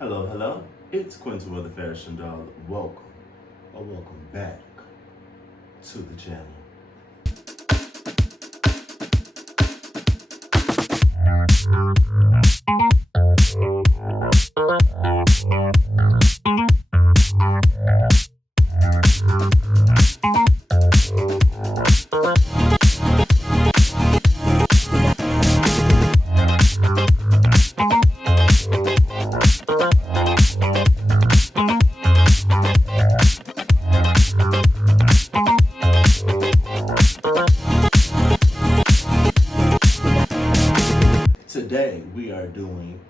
Hello, hello. It's Quentin with the Fashion Doll. Welcome, or welcome back to the channel. Today we are doing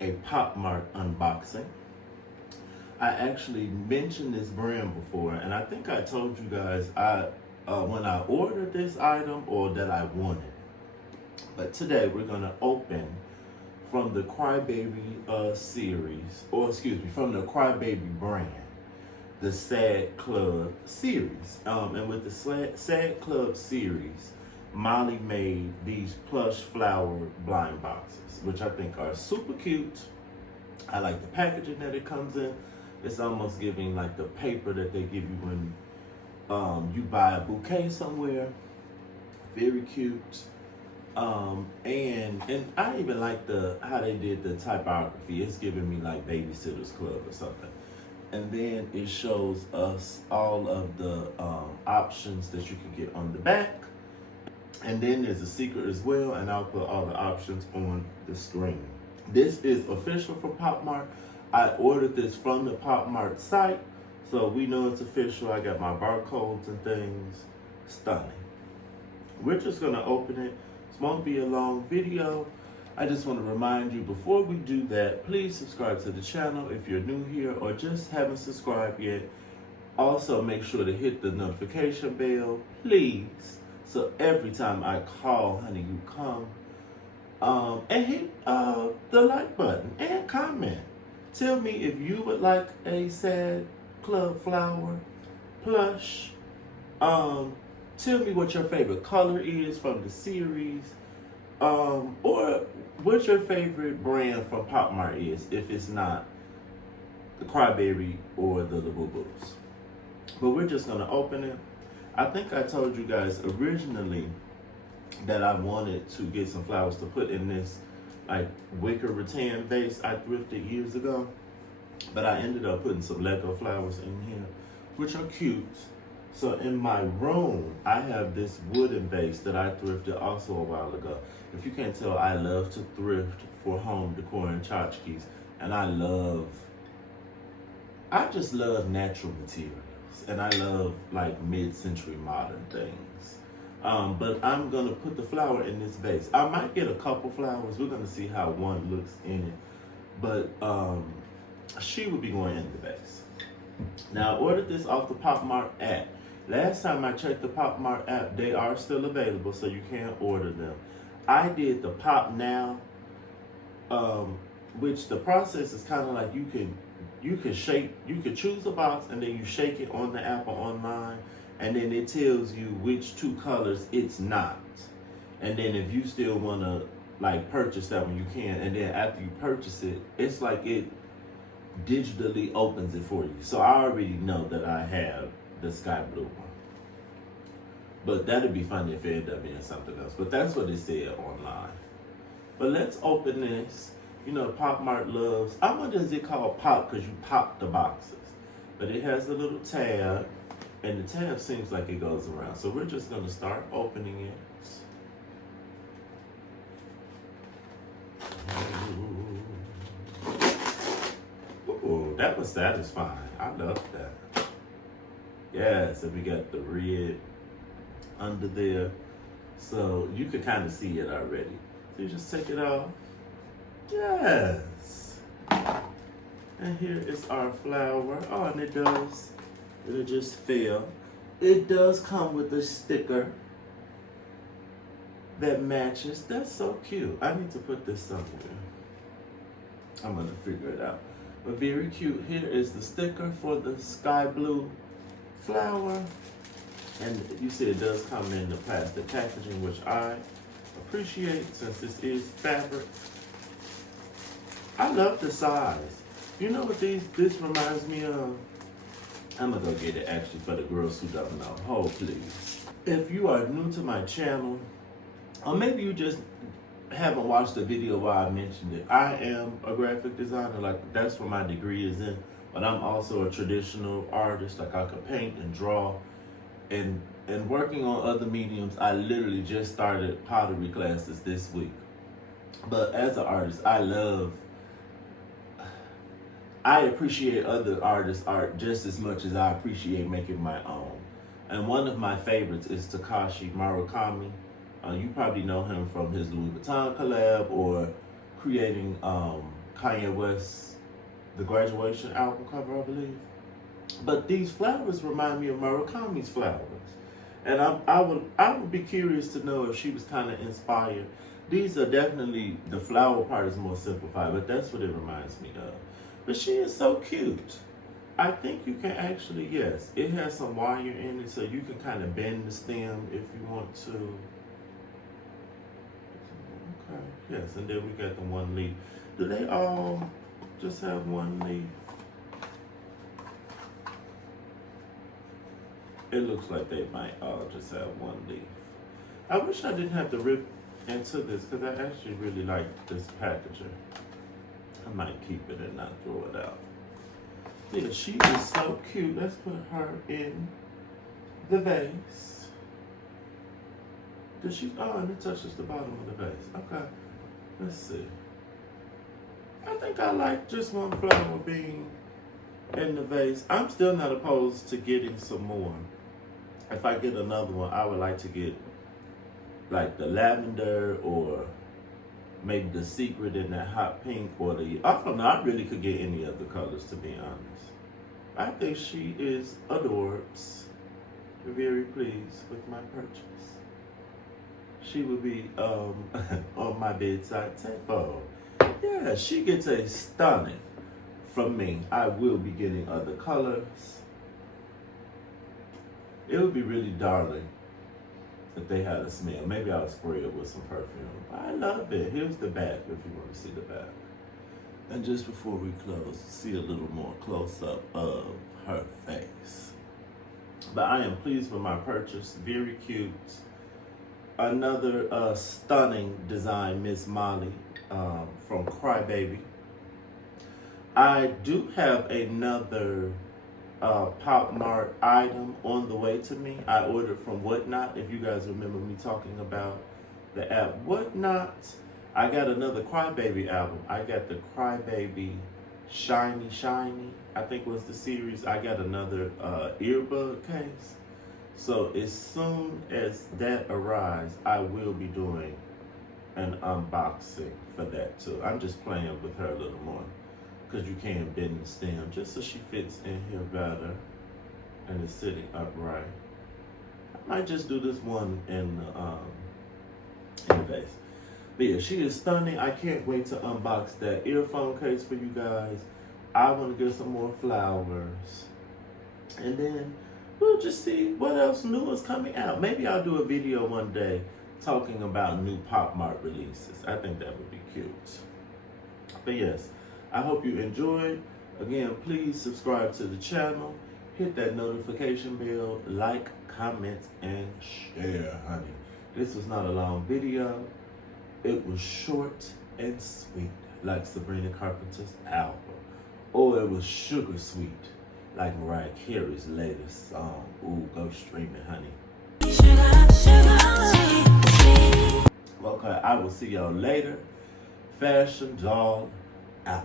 a Pop Mart unboxing. I actually mentioned this brand before, and I think I told you guys when I ordered this item or that I wanted it. But today we're gonna open from the Crybaby series, or excuse me, from the Crybaby brand, the Sad Club Series. And with the Sad Club Series, Molly made these plush flower blind boxes, which I think are super cute. I like the packaging that it comes in. It's almost giving like the paper that they give you when you buy a bouquet somewhere. Very cute. And I even like how they did the typography. It's giving me like Babysitter's Club or something. And then it shows us all of the options that you can get on the back. And then there's a secret as well, and I'll put all the options on the screen. This is official for Pop Mart. I ordered this from the Pop Mart site, so we know it's official. I got my barcodes and things. Stunning. We're just gonna open it. This won't be a long video. I just want to remind you before we do that, please subscribe to the channel if you're new here or just haven't subscribed yet. Also, make sure to hit the notification bell, please. So every time I call, honey, you come. And hit the like button and comment. Tell me if you would like a Sad Club flower plush. Tell me what your favorite color is from the series. Or what your favorite brand from Pop Mart is, if it's not the Crybaby or the Boo-Boos. But we're just gonna open it. I think I told you guys originally that I wanted to get some flowers to put in this like wicker rattan vase I thrifted years ago. But I ended up putting some Lego flowers in here, which are cute. So in my room, I have this wooden vase that I thrifted also a while ago. If you can't tell, I love to thrift for home decor and tchotchkes. And I just love natural materials. And I love like mid-century modern things. But I'm gonna put the flower in this vase. I might get a couple flowers. We're gonna see how one looks in it. But she would be going in the vase. Now I ordered this off the Pop Mart app. Last time I checked the Pop Mart app, they are still available, so you can order them. I did the Pop Now, which the process is kind of like you can choose a box and then you shake it on the app or online, and then it tells you which two colors it's not. And then if you still want to like purchase that one, you can. And then after you purchase it, it's like it digitally opens it for you. So I already know that I have the sky blue one. But that'd be funny if it ended up being something else. But that's what it said online. But let's open this. You know, Pop Mart loves, I wonder is it called Pop because you pop the boxes. But it has a little tab, and the tab seems like it goes around. So we're just gonna start opening it. Ooh, that was satisfying. I love that. Yes, and we got the red under there. So you can kind of see it already. So you just take it off. Yes. And here is our flower. Oh, and it'll just fail. It does come with a sticker that matches. That's so cute. I need to put this somewhere. I'm gonna figure it out. But very cute. Here is the sticker for the sky blue flower. And you see it does come in the plastic packaging, which I appreciate since this is fabric. I love the size. You know what this reminds me of? I'm gonna go get it actually for the girls who don't know. Hold please. If you are new to my channel, or maybe you just haven't watched the video where I mentioned it, I am a graphic designer. Like, that's where my degree is in. But I'm also a traditional artist. Like, I could paint and draw. And working on other mediums, I literally just started pottery classes this week. But as an artist, I appreciate other artists' art just as much as I appreciate making my own. And one of my favorites is Takashi Murakami. You probably know him from his Louis Vuitton collab or creating Kanye West's The Graduation album cover, I believe. But these flowers remind me of Murakami's flowers. And I would be curious to know if she was kind of inspired. These are definitely, the flower part is more simplified, but that's what it reminds me of. But she is so cute. I think you can actually, yes, it has some wire in it, so you can kind of bend the stem if you want to. Okay, yes, and then we got the one leaf. Do they all just have one leaf? It looks like they might all just have one leaf. I wish I didn't have to rip into this because I actually really like this packaging. I might keep it and not throw it out. Yeah, she is so cute. Let's put her in the vase. Does she? Oh, and it touches the bottom of the vase. Okay, let's see. I think I like just one flower being in the vase. I'm still not opposed to getting some more. If I get another one, I would like to get like the lavender or maybe the secret in that hot pink or the, I don't know, I really could get any of the colors, to be honest. I think she is adorbs. Very pleased with my purchase. She will be on my bedside table. Yeah, she gets a stunning from me. I will be getting other colors. It would be really darling if they had a smell. Maybe I'll spray it with some perfume. I love it. Here's the back if you want to see the back. And just before we close, see a little more close-up of her face. But I am pleased with my purchase. Very cute. Another stunning design, Miss Molly from Crybaby. I do have another Pop Mart item on the way to me. I ordered from Whatnot. If you guys remember me talking about the app Whatnot, I got another Crybaby album. I got the Crybaby Shiny, I think was the series. I got another earbud case. So as soon as that arrives, I will be doing an unboxing for that too. I'm just playing with her a little more because you can bend the stem just so she fits in here better and is sitting upright. I might just do this one in the vase. But yeah, she is stunning. I can't wait to unbox that earphone case for you guys. I want to get some more flowers. And then we'll just see what else new is coming out. Maybe I'll do a video one day talking about new Pop Mart releases. I think that would be cute. But yes, I hope you enjoyed. Again, please subscribe to the channel. Hit that notification bell, like, comment, and share, honey. This was not a long video. It was short and sweet, like Sabrina Carpenter's album. Or it was sugar sweet, like Mariah Carey's latest song. Ooh, go stream it, honey. Okay, I will see y'all later. Fashion Doll out.